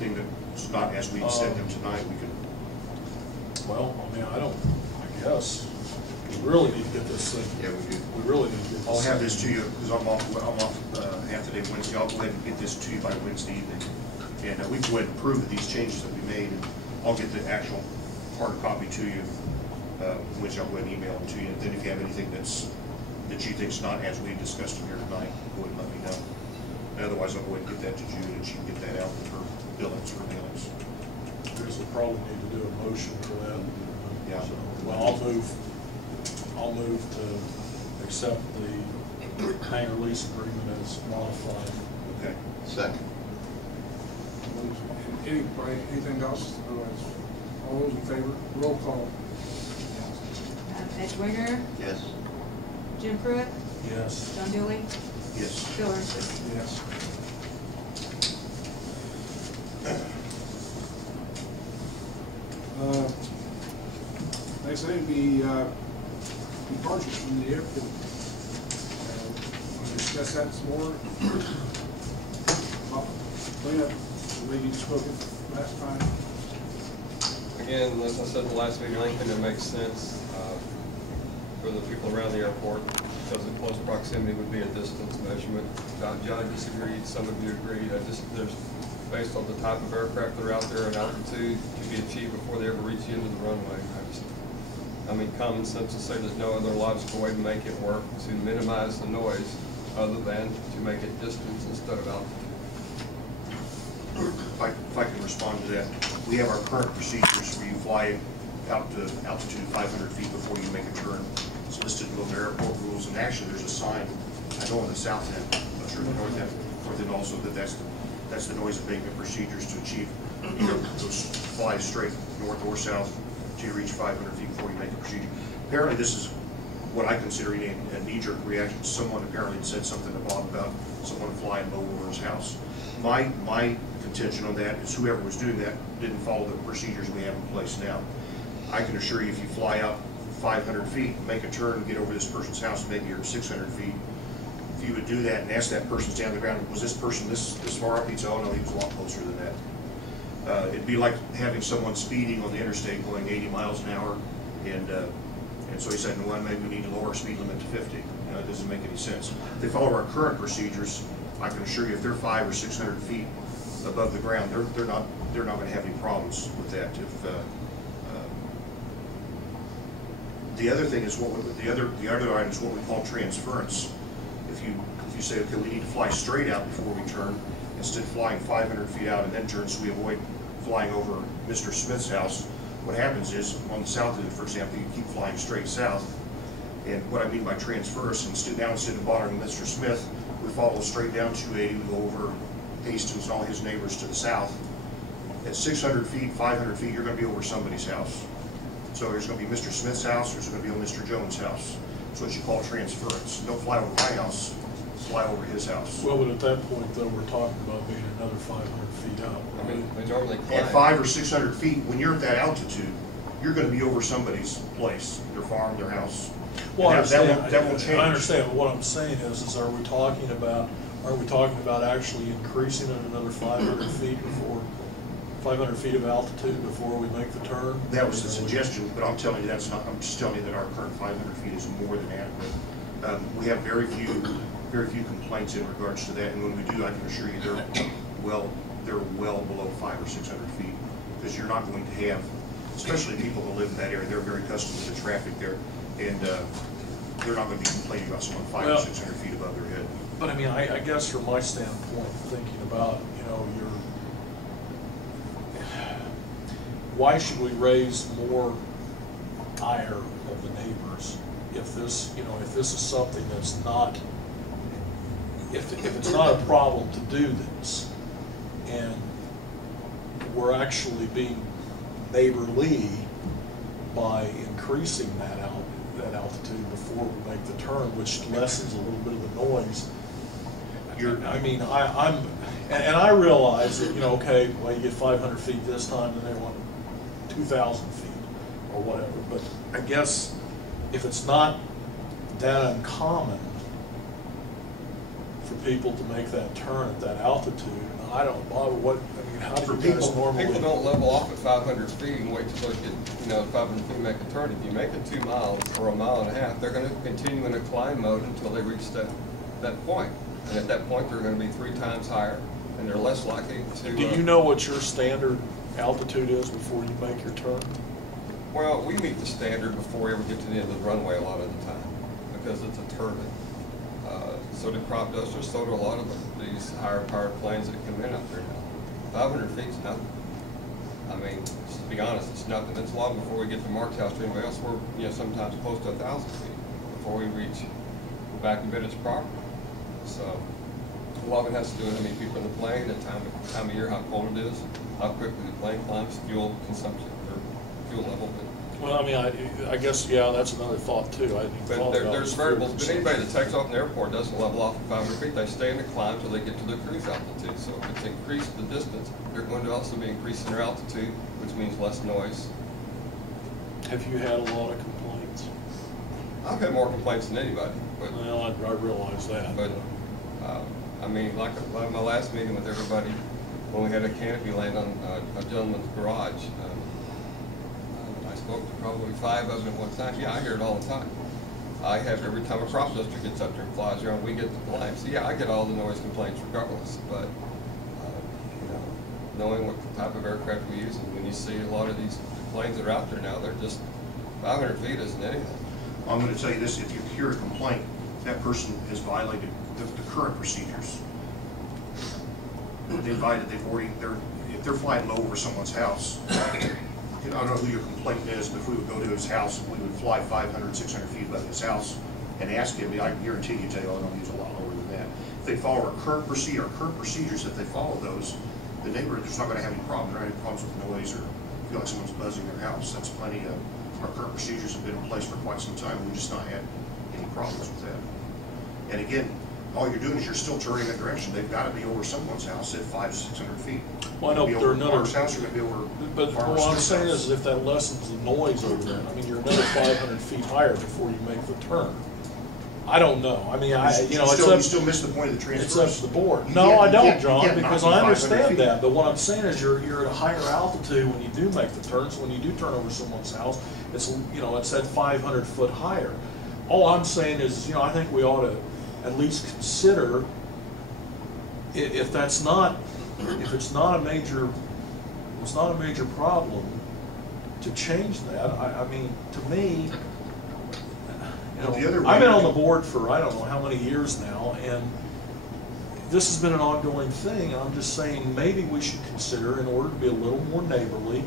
anything that's not as we said them tonight, we can. Well, I mean, I guess, we really need to get this thing. Yeah, we do. We really need to get this. I'll have this to you, because I'm off half the day Wednesday. I'll go ahead and get this to you by Wednesday evening. And we can go ahead and prove that these changes that we made, and I'll get the actual hard copy to you, which I'll go ahead and email them to you. And then if you have anything that you think's not as we discussed here tonight, go ahead and let me know. And otherwise, I'll go ahead and get that to Jude, and she can get that out with her billings for mailings. Because we'll probably need to do a motion for that. Yeah. So, well, I'll move to accept the hangar lease agreement as modified. Okay. Second. Anything else? Otherwise, all those in favor? Roll call. Ed Winger, Yes. Jim Pruitt, Yes. John Dooley, Yes. Bill Ernst. Yes. Next thing would be departures from the airport. Want to discuss that some more? Clean up the way you spoke it last time. Again, as I said in the last meeting, I think that makes sense for the people around the airport, because in close proximity would be a distance measurement. John disagreed, some of you agreed. There's based on the type of aircraft that are out there and altitude to be achieved before they ever reach the end of the runway. I mean, common sense to say there's no other logical way to make it work to minimize the noise other than to make it distance instead of altitude. If I can respond to that, we have our current procedures where you fly out to altitude 500 feet before you make a turn. It's listed in the airport rules, and actually there's a sign, I know on the south end, I'm not sure the north end also, that that's the noise abatement procedures to achieve, those fly straight north or south till you reach 500 feet before you make a procedure. Apparently this is what I consider a knee-jerk reaction. Someone apparently said something to Bob about someone flying low over his house. My contention on that is whoever was doing that didn't follow the procedures we have in place now. I can assure you, if you fly out 500 feet, make a turn, get over this person's house, maybe you're 600 feet, if you would do that and ask that person down the ground, was this person this far up? He'd say, oh no, he was a lot closer than that. It'd be like having someone speeding on the interstate going 80 miles an hour, and so he said, no, maybe we need to lower our speed limit to 50. It doesn't make any sense. If they follow our current procedures, I can assure you, if they're 500 or 600 feet above the ground, they're not going to have any problems with that. The other thing is the other item is what we call transference. If you say, okay, we need to fly straight out before we turn, instead of flying 500 feet out and then turn, so we avoid flying over Mr. Smith's house. What happens is, on the south end, for example, you keep flying straight south. And what I mean by transverse, instead of bothering Mr. Smith, we follow straight down 280, we go over Hastings and all his neighbors to the south. At 600 feet, 500 feet, you're going to be over somebody's house. So there's going to be Mr. Smith's house, there's going to be on Mr. Jones' house. That's what you call transference. Don't fly over my house, fly over his house. Well, but at that point, though, we're talking about being another 500 feet out. I mean, we normally climb. At 500 or 600 feet, when you're at that altitude, you're going to be over somebody's place, their farm, their house. Well, that won't change. I understand, but what I'm saying is are we talking about actually increasing it another 500 feet before 500 feet of altitude before we make the turn? That was the suggestion, but I'm telling you that's not. I'm just telling you that our current 500 feet is more than adequate. We have very few complaints in regards to that, and when we do, I can assure you they're well below 500 or 600 feet, because you're not going to have, especially people who live in that area, they're very accustomed to the traffic there, and they're not going to be complaining about someone 500 or 600 feet above their head. But I mean, I guess from my standpoint, thinking about, why should we raise more ire of the neighbors if this is something that's not, if it's not a problem to do this, and we're actually being neighborly by increasing that altitude before we make the turn, which lessens a little bit of the noise. I realize that, okay, well, you get 500 feet this time, and they want 2,000 feet or whatever. But I guess if it's not that uncommon for people to make that turn at that altitude, and I don't, Bob, what, I mean, how do For you guys people- normally? People don't level off at 500 feet and wait till they get, 500 feet and make a turn. If you make it 2 miles or a mile and a half, they're gonna continue in a climb mode until they reach that point. And at that point, they're gonna be 3 times higher, and they're less likely to. Do you know what your standard altitude is before you make your turn? Well, we meet the standard before we ever get to the end of the runway a lot of the time, because it's a turbine. So do crop dusters, so do a lot of these higher powered planes that come in out there now. 500 feet's nothing. I mean, just to be honest, it's nothing. It's long before we get to Mark's house or anybody else. We're, sometimes close to 1,000 feet before we reach back and bid its property. So a lot of it has to do with how many people in the plane, the time of year, how cold it is, how quickly the plane climbs, fuel consumption or fuel level. Well, I mean, I guess, yeah, that's another thought too. I didn't But thought about there's fuel variables, but anybody that takes off in the airport doesn't level off at 500 feet. They stay in the climb till they get to their cruise altitude. So if it's increased the distance, they're going to also be increasing their altitude, which means less noise. Have you had a lot of complaints? I've had more complaints than anybody, but, Well, I realize that. but, I mean, like my last meeting with everybody, when we had a canopy land on a gentleman's garage, I spoke to probably 5 of them at one time. Yeah, I hear it all the time. I have every time a crop duster gets up there and flies around, we get the complaints. Yeah, I get all the noise complaints regardless, but, knowing what type of aircraft we use, and when you see a lot of these planes that are out there now, they're just 500 feet isn't anything. I'm gonna tell you this, if you hear a complaint, that person has violated the current procedures. If they're flying low over someone's house, I don't know who your complaint is, but if we would go to his house, we would fly 500, 600 feet above his house and ask him, I can guarantee you, tell you, I don't use a lot lower than that. If they follow our current procedures, if they follow those, the neighborhood's not gonna have any problems, or any problems with noise or feel like someone's buzzing their house. That's plenty of, our current procedures have been in place for quite some time. We've just not had any problems with that. And again, all you're doing is you're still turning that direction. They've got to be over someone's house at 500, 600 feet. Well, I know, Be but they're over another. Mark's house, you're going to be over. But Farmer what I'm Smith's saying house. is if that lessens the noise over there, I mean, you're another 500 feet higher before you make the turn. I don't know. I mean, You still miss the point of the transfers. it's up to the board. You No, can't- I you don't, can't John, knock because you I 500 understand feet. that. But what I'm saying is you're at a higher altitude when you do make the turn. So when you do turn over someone's house, it's at 500 foot higher. All I'm saying is, I think we ought to at least consider if it's not a major problem to change that. I mean, to me, The other way I've been to on the do- board for I don't know how many years now, and this has been an ongoing thing. I'm just saying maybe we should consider, in order to be a little more neighborly,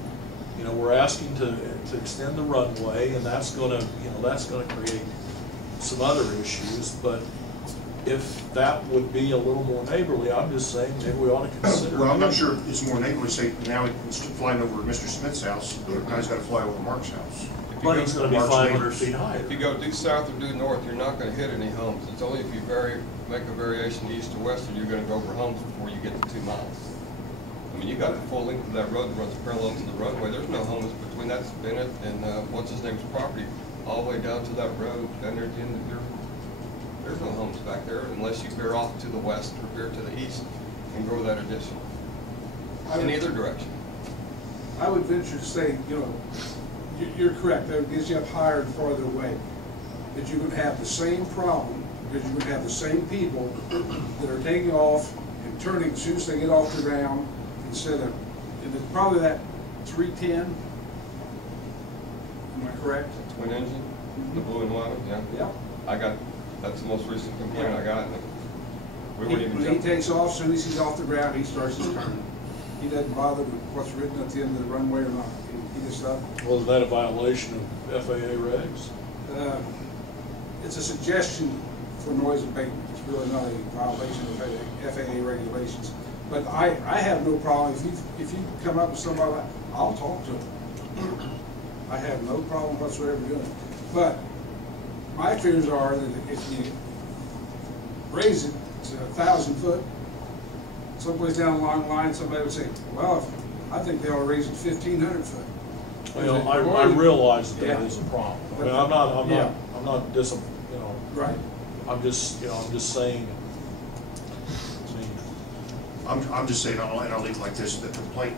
we're asking to extend the runway, and that's going to create some other issues. But if that would be a little more neighborly, I'm just saying maybe we ought to consider. Well, I'm not sure it's more neighborly, say, now he's flying over Mr. Smith's house, the other guy's got to fly over Mark's house. But it's going to be Mark's 500 neighbors. feet higher. If you go due south or due north, you're not going to hit any homes. It's only if you make a variation east or west that you're going to go over homes before you get to 2 miles. I mean, you got the full length of that road that runs parallel to the roadway. There's no homes between that Bennett and what's his name's property, all the way down to that road down there at the end of your. There's no homes back there unless you veer off to the west or veer to the east and go that addition. In either direction. I would venture to say, you're correct, that gets you up higher and farther away. But you would have the same problem, because you would have the same people that are taking off and turning as soon as they get off the ground, instead of, and it's probably that 310, am I correct? Twin engine, the blue and white, yeah. Yeah. That's the most recent complaint I got. We wouldn't even When he jump. takes off, as soon as he's off the ground, he starts his turn. He doesn't bother with what's written at the end of the runway or not. He just Well, is that a violation of FAA regs? It's a suggestion for noise abatement. It's really not a violation of FAA regulations. But I have no problem, if you come up with somebody like, I'll talk to them. I have no problem whatsoever doing it. But my fears are that if you raise it to 1,000 foot, someplace down the long line, somebody would say, well, I think they ought to raise it 1,500 foot. Well, I realize that Yeah. is a problem. I mean, Yeah. I'm not Right. I'm just saying, I mean, I'm just saying, and I'll leave it like this, the complaint